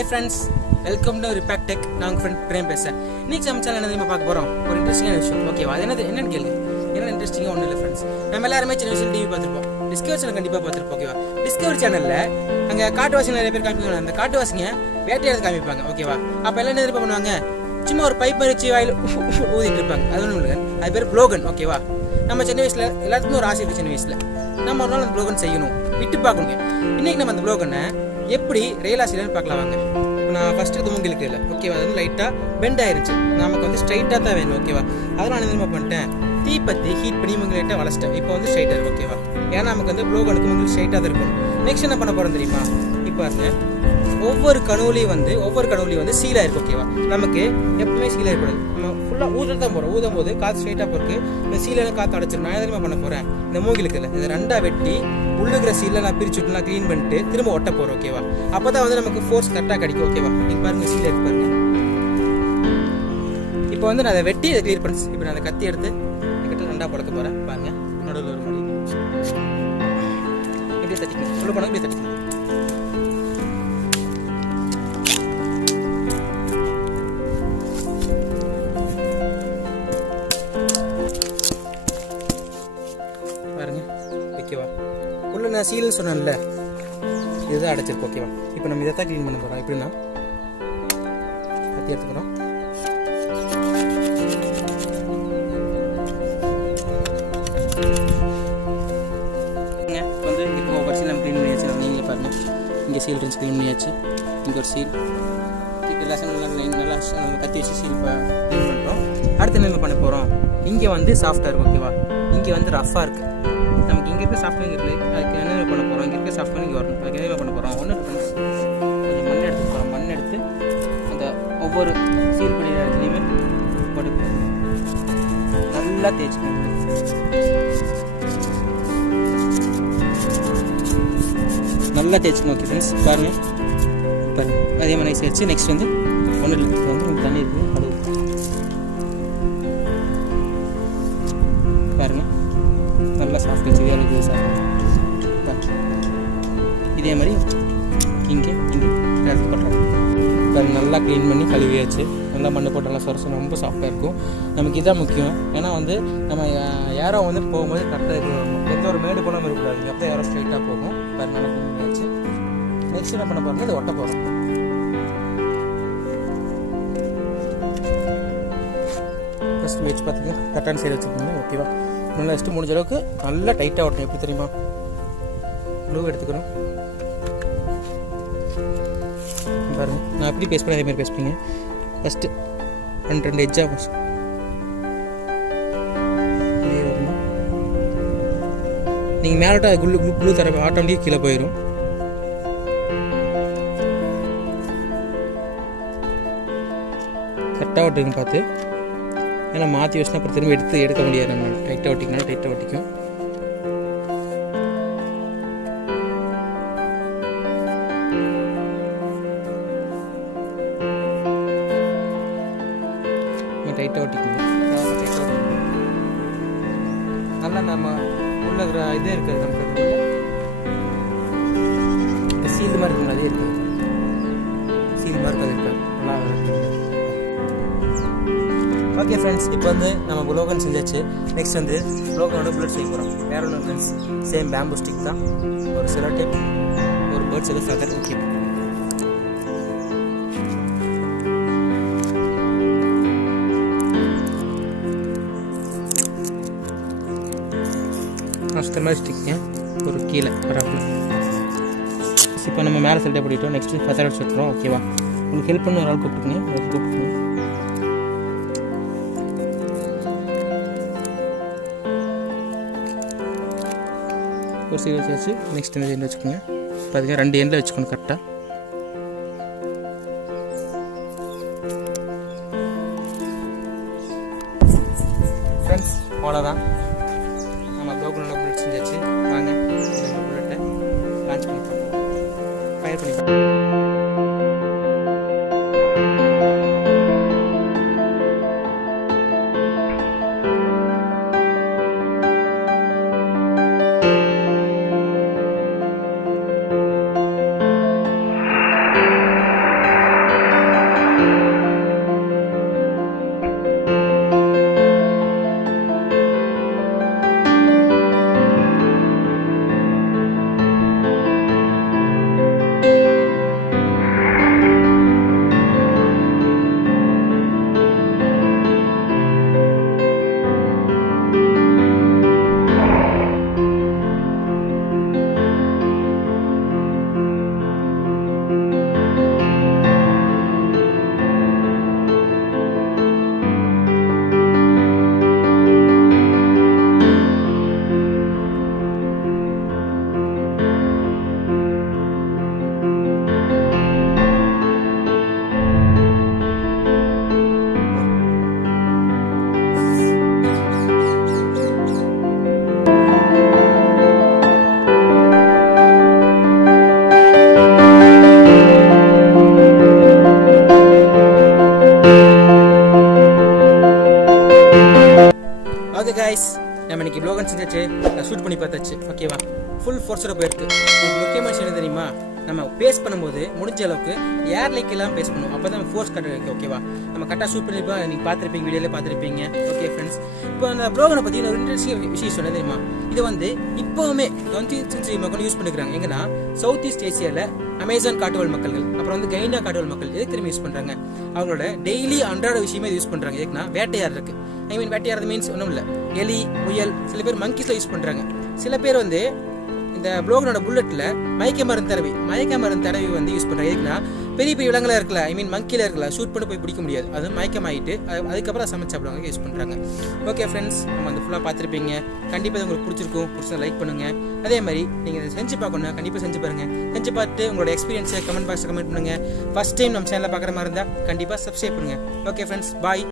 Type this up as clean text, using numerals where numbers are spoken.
Hi friends, welcome to Repack Tech. நான் உங்கள் friend frame பேசுகிறேன். இன்றைக்கி நம்ம சேனல் என்ன பார்க்க போகிறோம், ஒரு இன்ட்ரெஸ்டிங்கான விஷயம். ஓகேவா, அது என்னன்னு கேள்வி. என்ன இன்ட்ரெஸ்டிங்காக ஒன்றும் இல்லை ஃப்ரெண்ட்ஸ். நம்ம எல்லாருமே சின்ன வயசில் டிவி பார்த்துருப்போம். டிஸ்கவரி சேனல் கண்டிப்பாக பார்த்துருப்போம். ஓகேவா, டிஸ்கவரி சேனலில் அங்கே காட்டுவாசிங்க நிறைய பேர் காமிப்பாங்க. அந்த காட்டுவாசிங்க வேட்டையாடுறது காமிப்பாங்க. ஓகேவா, அப்போ எல்லாம் என்ன எதிர்ப்பு பண்ணுவாங்க, சும்மா ஒரு பைப் வச்சு வாயில் ஊதிட்டு இருப்பாங்க. அது ஒன்றும் இல்லை, அது பேர் ப்ளோகன். ஓகேவா, நம்ம சின்ன வயசில் எல்லாத்துக்கும் ஒரு ஆசை இருக்குது. சின்ன வயசில் நம்ம ஒரு நாள் அந்த ப்ளோகன் செய்யணும், விட்டு பார்க்கணுங்க. இன்றைக்கி நம்ம அந்த ப்ளோகனை எப்படி ரியலாக செய்யலாம்னு பார்க்கலாம் வாங்க. நான் ஃபஸ்ட்டு எடுத்து மூங்கிலுக்கு இல்லை. ஓகேவா, அது வந்து லைட்டாக பெண்ட் ஆயிருச்சு. நமக்கு வந்து ஸ்ட்ரைட்டாக தான் வேணும். ஓகேவா, அதெல்லாம் நான் என்ன பண்ணிட்டேன், தீ பற்றி ஹீட் பண்ணி மூங்கில் லைட்டாக வளச்சிட்டேன். இப்போ வந்து ஸ்ட்ரைட்டாக இருக்கும். ஓகேவா, ஏன்னா நமக்கு வந்து ப்ளோகனுக்கு மூங்கில் ஸ்ட்ரைட்டாக தான் இருக்கும். நெக்ஸ்ட் என்ன பண்ண போகிறோம் தெரியுமா, இப்போ பாருங்க, ஒவ்வொரு கனவுலையும் வந்து சீலாக இருக்கும். ஓகேவா, நமக்கு எப்பவுமே சீலாக இருக்கக்கூடாது. நம்ம ஃபுல்லாக ஊதிட்டு தான் போகிறோம். ஊதும் போது காற்று ஸ்ட்ரைட்டாக போகிறதுக்கு இந்த சீலாம் காற்று அடைச்சிடும். நான் எதுவுமே பண்ண போகிறேன், இந்த மூங்கிலுக்கு இல்லை, இதை ரெண்டாக வெட்டி உள்ளுக்கிற சீலை நான் பிரிச்சுட்டு நான் க்ளீன் பண்ணிட்டு திரும்ப ஒட்ட போகிறோம். ஓகேவா, அப்போ தான் வந்து நமக்கு ஃபோர்ஸ் கரெக்டாக கிடைக்கும். ஓகேவா, நீங்கள் பாருங்க, சீலை இருக்கு பாருங்க. இப்போ வந்து நான் அதை வெட்டி அதை க்ளீன் பண்ணி இப்போ நான் அதை கத்தி எடுத்து என்கிட்ட ரெண்டாக பழக்க போகிறேன். பாருங்க, நடுவில் ஒரு மாதிரி இப்படி தட்டிக்கணும். சொல்ல போனாங்க இப்படி தட்டிக்கணும். பாருங்க, ஓகேவா, உள்ள நான் சீல்னு சொன்னேன்ல, இதுதான் அடைச்சிருக்கு. ஓகேவா, இப்போ நம்ம இதை தான் க்ளீன் பண்ண போகிறோம். எப்படின்னா கத்தி எடுத்துக்கிறோம். வந்து இப்போ ஒவ்வொரு சீல் நம்ம க்ளீன் பண்ணியாச்சு. நீங்களே பாருங்கள், இங்கே சீல் இருந்துச்சு, க்ளீன் பண்ணியாச்சு. இங்கே ஒரு சீல், எல்லா சீலும் நல்லா கத்தி வச்சு சீல் க்ளீன் பண்ணுறோம். அடுத்து என்ன பண்ண போகிறோம், இங்கே வந்து சாஃப்டாக இருக்கும். ஓகேவா, இங்கே வந்து ரஃப்பாக இருக்குது. நமக்கு இங்கே இருக்க சாஃப்ட்வேர் இருக்குது, அதுக்கு என்ன பண்ண போகிறோம், இங்கே இருக்க சாஃப்ட்வேர் இங்கே வரணும். அதுக்கு என்ன பண்ண போகிறோம், ஒன்று கொஞ்சம் மண் எடுத்து போகிறோம். மண் எடுத்து அந்த ஒவ்வொரு சீல் பண்ணி இடத்துலையுமே போட்டு நல்லா தேய்ச்சிக்கணும். நல்லா தேய்ச்சிக்கணும். ஓகே ஃப்ரெண்ட்ஸ், பாருங்கள் அதே மாதிரி நைஸ் ஆயிடுச்சு. நெக்ஸ்ட் வந்து ஒன்றும் இல்லை, இப்போ வந்து தண்ணி இருக்குது, கழுவு பாருங்கள், நல்லா சாஃப்ட் வச்சு வேறு சாப்பிட்டு இதே மாதிரி இங்கே எடுத்து போட்டுறோம். பாருங்கள், நல்லா க்ளீன் பண்ணி கழுவியாச்சு. நல்லா மண்ணு போட்டு நல்லா சொரசு ரொம்ப சாஃப்டாக இருக்கும். நமக்கு இதான் முக்கியம். ஏன்னா வந்து நம்ம யாரோ வந்து போகும்போது கரெக்டாக எந்த ஒரு மேடு போனாமல் இருக்கக்கூடாது. அப்போ யாரோ ஸ்ட்ரைட்டாக போகும். பாருங்கள், நல்லா க்ளீன் பண்ணியாச்சு. நெக்ஸ்ட் என்ன பண்ண போகிறோம்னா இதை ஒட்ட போகிறோம். ஃபஸ்ட்டு வச்சு பார்த்தீங்கன்னா கரெக்டான சைடு வச்சுக்கோங்க. ஓகேவா, நல்லா ஃபஸ்ட்டு முடிஞ்ச அளவுக்கு நல்லா டைட்டாக ஒட்டணும். எப்படி தெரியுமா, ப்ளூ எடுத்துக்கணும். பாருங்கள், நான் எப்படி பேஸ்ட் பண்ண அதே மாதிரி பேஸ்ட் பண்ணிங்க. ஃபஸ்ட்டு ரெண்டு எட்ஜாக ஃபஸ்ட் நீங்கள் மேலோட்ட ப்ளூ தர ஆட்டோமேட்டிக் கீழே போயிடும். கரெக்டாக ஒட்டுன்னு பார்த்து, ஏன்னா மாற்றி வச்சுனா அப்புறம் திரும்ப எடுக்க முடியாது. நம்ம டைட்டாக ஒட்டிக்கனால டைட்டாக ஒட்டிக்கும். டைட்டாக ஒட்டிக்கணும். நல்லா நம்ம உள்ள இதே இருக்காது, நமக்கு சீல் மாதிரி இருக்குங்களா, அதே இருக்காது, சீல் மாதிரி இருக்காது. நல்லா ஓகே ஃப்ரெண்ட்ஸ், இப்போ வந்து நம்ம ப்ளோகன் செஞ்சாச்சு. நெக்ஸ்ட் வந்து ப்ளோகனோட புல்லட் செய்ய போகிறோம். வேற ஒன்று ஃப்ரெண்ட்ஸ், சேம் பேம்பு ஸ்டிக் தான், ஒரு செலோ டேப், ஒரு பேர்ட்ஸ் எது ஃபெதர். ஓகே, ஃபஸ்ட்டு மாதிரி ஸ்டிக்கு ஒரு கீழே வராப்பில். இப்போ நம்ம மேலே செல்டே பண்ணிட்டோம். நெக்ஸ்ட்டு ஃபெதர் அடிச்சு விட்டுறோம். ஓகேவா, உங்களுக்கு ஹெல்ப் பண்ண ஒரு ஆள் கூப்பிட்டுக்கணும். ஒரு சைடு வச்சு நெக்ஸ்ட் இந்த எண்டில் வச்சுக்கோங்க. பார்த்தீங்கன்னா ரெண்டு எண்டில் வச்சுக்கணும் கரெக்டாக. ஃப்ரெண்ட்ஸ், அவ்வளோதான், நம்ம ப்ளோகனோட புல்லட் செஞ்சாச்சு. வாங்க புல்லட்டை லான்ச் பண்ணி ஃபயர் பண்ணி ப்ளோகன் செஞ்சாச்சு, ஷூட் பண்ணி பார்த்தாச்சு. ஓகேவா, ஃபுல் ஃபோர்ஸோட போயிருக்கு. முக்கியமான விஷயம் என்ன தெரியுமா, நம்ம பேஸ் பண்ணும்போது முடிஞ்ச அளவுக்கு ஏர் லைக் எல்லாம் பேஸ் பண்ணுவோம். அப்போ தான் ஃபோர்ஸ் கரெக்டாக இருக்குது. ஓகேவா, நம்ம கரெக்டாக ஷூட் பண்ணிப்போம். நீங்கள் பார்த்துருப்பீங்க, வீடியோவில் பார்த்துருப்பீங்க. ஓகே ஃப்ரெண்ட்ஸ், இப்போ அந்த ப்ளோகனை பற்றி ஒரு இன்ட்ரெஸ்டிங் விஷயம் சொன்னது தெரியுமா, இது வந்து இப்போவுமே 20th century மக்கள் யூஸ் பண்ணிக்கிறாங்க. எங்கன்னா சவுத் ஈஸ்ட் ஏசியாவில் அமேசான் காட்டுவாழ் மக்கள்கள், அப்புறம் வந்து கைனா காட்டுவாழ் மக்கள் எதுக்கு திரும்பி யூஸ் பண்ணுறாங்க, அவங்களோட டெய்லி அன்றாட விஷயமே யூஸ் பண்ணுறாங்க. எதுக்குன்னா வேட்டையாடுறதுக்கு. வேட்டையாடுறது மீன்ஸ் ஒன்றும் இல்லை, எலி, முயல், சில பேர் மங்கிஸில் யூஸ் பண்ணுறாங்க. சில பேர் வந்து இந்த ப்ளோகனோட புல்லட்டில் மயக்க மருந்து தடவி வந்து யூஸ் பண்ணுறாங்க. எதுக்குன்னா பெரிய பெரிய விலங்குலாம் இருக்கல, மங்கியில் இருக்கல, ஷூட் பண்ணி போய் பிடிக்க முடியாது, அது மயக்கமாயிட்டு அதுக்கப்புறம் சமைச்சு சாப்பிடுவாங்க, யூஸ் பண்ணுறாங்க. ஓகே ஃப்ரெண்ட்ஸ், நம்ம அந்த ஃபுல்லாக பார்த்துருப்பீங்க. கண்டிப்பாக உங்களுக்கு பிடிச்சிருக்கும். பிடிச்சா லைக் பண்ணுங்கள். அதே மாதிரி நீங்கள் இதை செஞ்சு பார்க்கணும், கண்டிப்பாக செஞ்சு பாருங்கள். செஞ்சு பார்த்துட்டு உங்களோட எக்ஸ்பீரியன்ஸை கமெண்ட் பாக்ஸில் கமெண்ட் பண்ணுங்கள். ஃபஸ்ட் டைம் நம்ம சேனலில் பார்க்குற மாதிரி இருந்தால் கண்டிப்பாக சப்ஸ்கிரைப் பண்ணுங்கள். ஓகே ஃப்ரெண்ட்ஸ், பாய்.